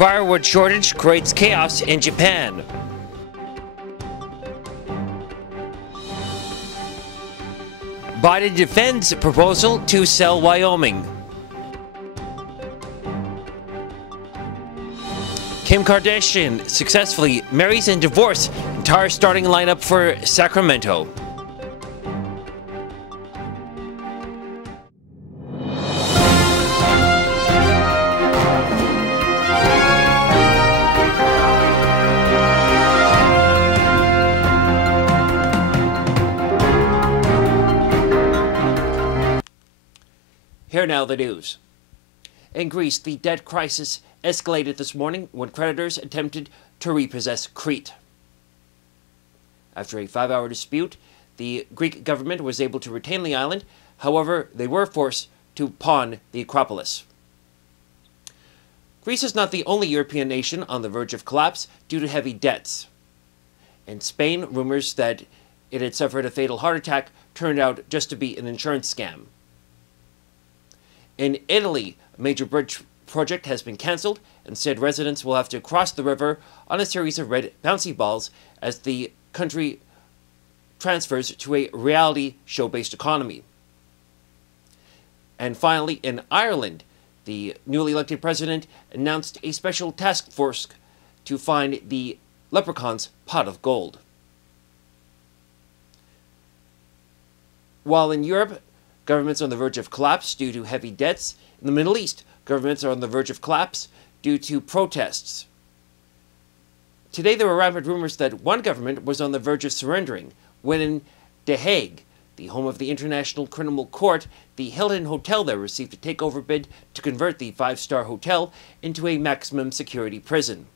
Firewood shortage creates chaos in Japan. Biden defends proposal to sell Wyoming. Kim Kardashian successfully marries and divorces entire starting lineup for Sacramento. Here now the news. In Greece, the debt crisis escalated this morning when creditors attempted to repossess Crete. After a 5-hour dispute, the Greek government was able to retain the island. However, they were forced to pawn the Acropolis. Greece is not the only European nation on the verge of collapse due to heavy debts. In Spain, rumors that it had suffered a fatal heart attack turned out just to be an insurance scam. In Italy, a major bridge project has been cancelled. Instead, residents will have to cross the river on a series of red bouncy balls as the country transfers to a reality show-based economy. And finally, in Ireland, the newly elected president announced a special task force to find the leprechaun's pot of gold. While in Europe, governments are on the verge of collapse due to heavy debts. In the Middle East, governments are on the verge of collapse due to protests. Today, there were rampant rumors that one government was on the verge of surrendering, when in The Hague, the home of the International Criminal Court, the Hilton Hotel there received a takeover bid to convert the 5-star hotel into a maximum security prison.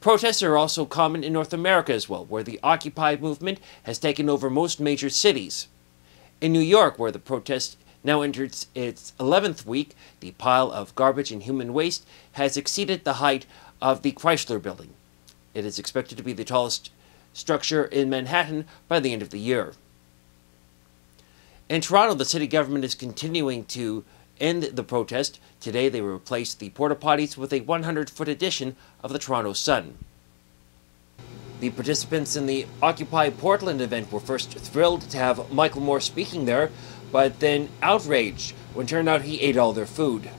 Protests are also common in North America as well, where the Occupy movement has taken over most major cities. In New York, where the protest now enters its 11th week, the pile of garbage and human waste has exceeded the height of the Chrysler Building. It is expected to be the tallest structure in Manhattan by the end of the year. In Toronto, the city government is continuing to end the protest. Today, they replaced the porta potties with a 100-foot edition of the Toronto Sun. The participants in the Occupy Portland event were first thrilled to have Michael Moore speaking there, but then outraged when it turned out he ate all their food.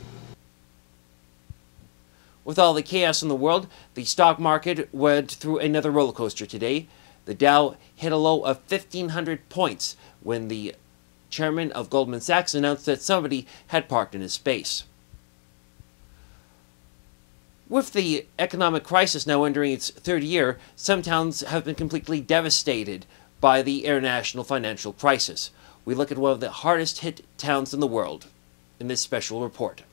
With all the chaos in the world, the stock market went through another roller coaster today. The Dow hit a low of 1,500 points when the chairman of Goldman Sachs announced that somebody had parked in his space. With the economic crisis now entering its third year, some towns have been completely devastated by the international financial crisis. We look at one of the hardest hit towns in the world in this special report.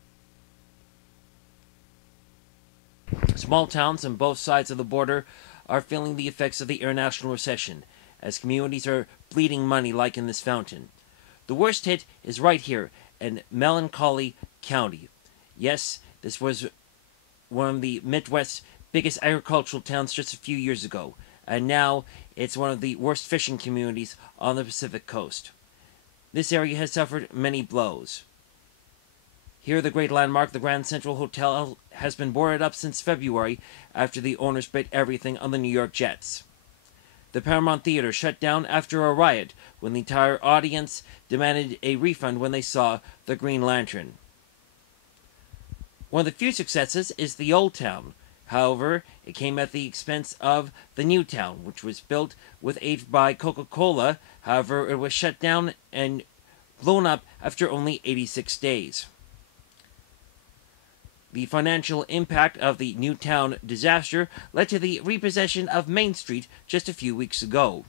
Small towns on both sides of the border are feeling the effects of the international recession, as communities are bleeding money like in this fountain. The worst hit is right here in Melancholy County. Yes, this was one of the Midwest's biggest agricultural towns just a few years ago, and now it's one of the worst fishing communities on the Pacific coast. This area has suffered many blows. Here, the great landmark, the Grand Central Hotel, has been boarded up since February after the owners bet everything on the New York Jets. The Paramount Theater shut down after a riot when the entire audience demanded a refund when they saw the Green Lantern. One of the few successes is the Old Town. However, it came at the expense of the New Town, which was built with aid by Coca-Cola. However, it was shut down and blown up after only 86 days. The financial impact of the Newtown disaster led to the repossession of Main Street just a few weeks ago.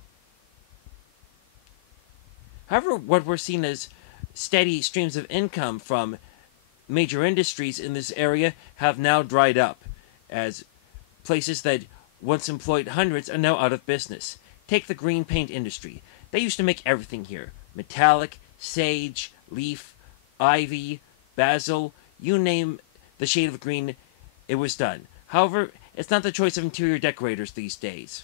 However, what we're seeing as steady streams of income from major industries in this area have now dried up, as places that once employed hundreds are now out of business. Take the green paint industry. They used to make everything here. Metallic, sage, leaf, ivy, basil, you name the shade of green, it was done. However, it's not the choice of interior decorators these days.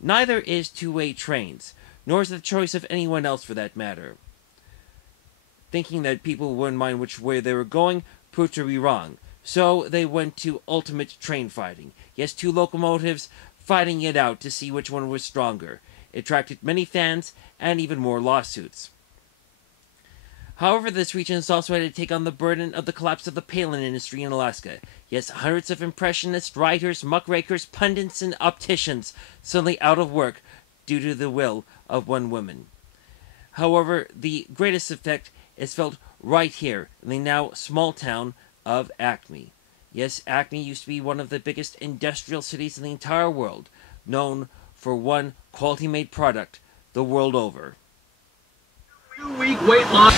Neither is two-way trains, nor is it the choice of anyone else for that matter. thinking that people wouldn't mind which way they were going, proved to be wrong. So they went to ultimate train fighting. Yes, 2 locomotives fighting it out to see which one was stronger. It attracted many fans and even more lawsuits. However, this region has also had to take on the burden of the collapse of the palin industry in Alaska. Yes, hundreds of impressionists, writers, muckrakers, pundits, and opticians suddenly out of work due to the will of one woman. However, the greatest effect is felt right here in the now small town of Acme. Yes, Acme used to be one of the biggest industrial cities in the entire world, known for one quality-made product the world over. 2-week weight loss.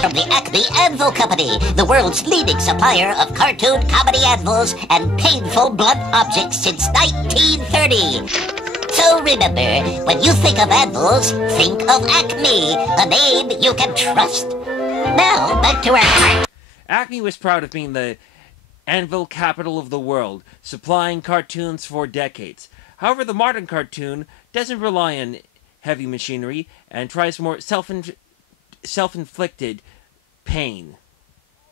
From the Acme Anvil Company, the world's leading supplier of cartoon comedy anvils and painful blunt objects since 1930. So remember, when you think of anvils, think of Acme, a name you can trust. Now, back to our... Acme was proud of being the anvil capital of the world, supplying cartoons for decades. However, the modern cartoon doesn't rely on heavy machinery and tries more self-inflicted pain.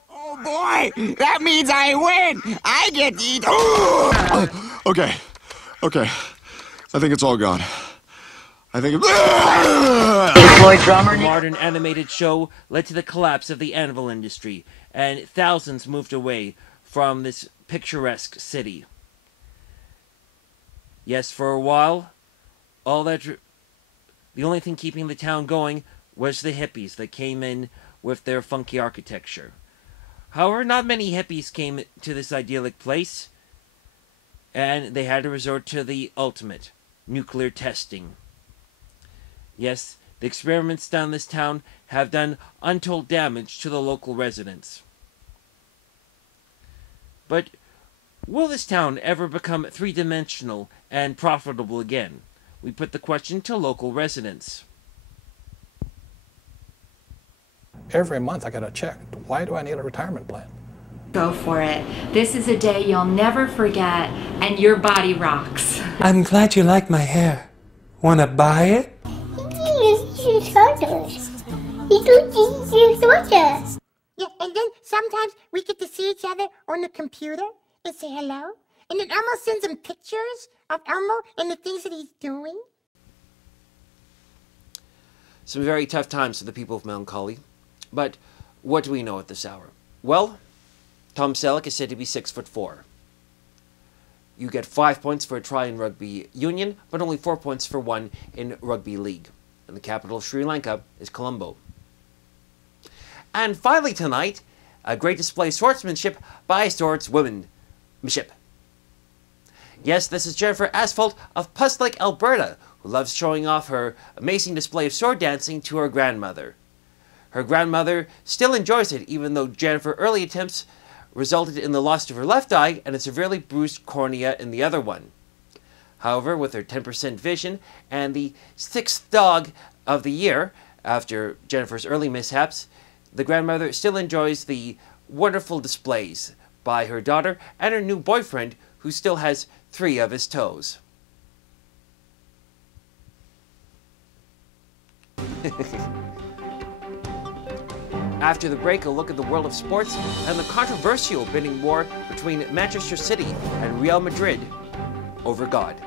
Oh boy, that means I win! I get to eat... Okay. I think it's all gone. I think The modern animated show led to the collapse of the anvil industry, and thousands moved away from this picturesque city. Yes, for a while, the only thing keeping the town going was the hippies that came in with their funky architecture. However, not many hippies came to this idyllic place, and they had to resort to the ultimate, nuclear testing. Yes, the experiments down this town have done untold damage to the local residents. But will this town ever become three-dimensional and profitable again? We put the question to local residents. Every month I get a check. Why do I need a retirement plan? Go for it. This is a day you'll never forget, and your body rocks. I'm glad you like my hair. Wanna buy it? Yeah, and then sometimes we get to see each other on the computer and say hello. And then Elmo sends him pictures of Elmo and the things that he's doing. Some very tough times for the people of Melancholy. But what do we know at this hour? Well, Tom Selleck is said to be 6'4". You get 5 points for a try in rugby union, but only 4 points for one in rugby league. And the capital of Sri Lanka is Colombo. And finally tonight, a great display of swordsmanship by swordswomanship. Yes, this is Jennifer Asphalt of Puss Lake, Alberta, who loves showing off her amazing display of sword dancing to her grandmother. Her grandmother still enjoys it, even though Jennifer's early attempts resulted in the loss of her left eye and a severely bruised cornea in the other one. However, with her 10% vision and the 6th dog of the year after Jennifer's early mishaps, the grandmother still enjoys the wonderful displays by her daughter and her new boyfriend, who still has 3 of his toes. After the break, a look at the world of sports and the controversial bidding war between Manchester City and Real Madrid over God.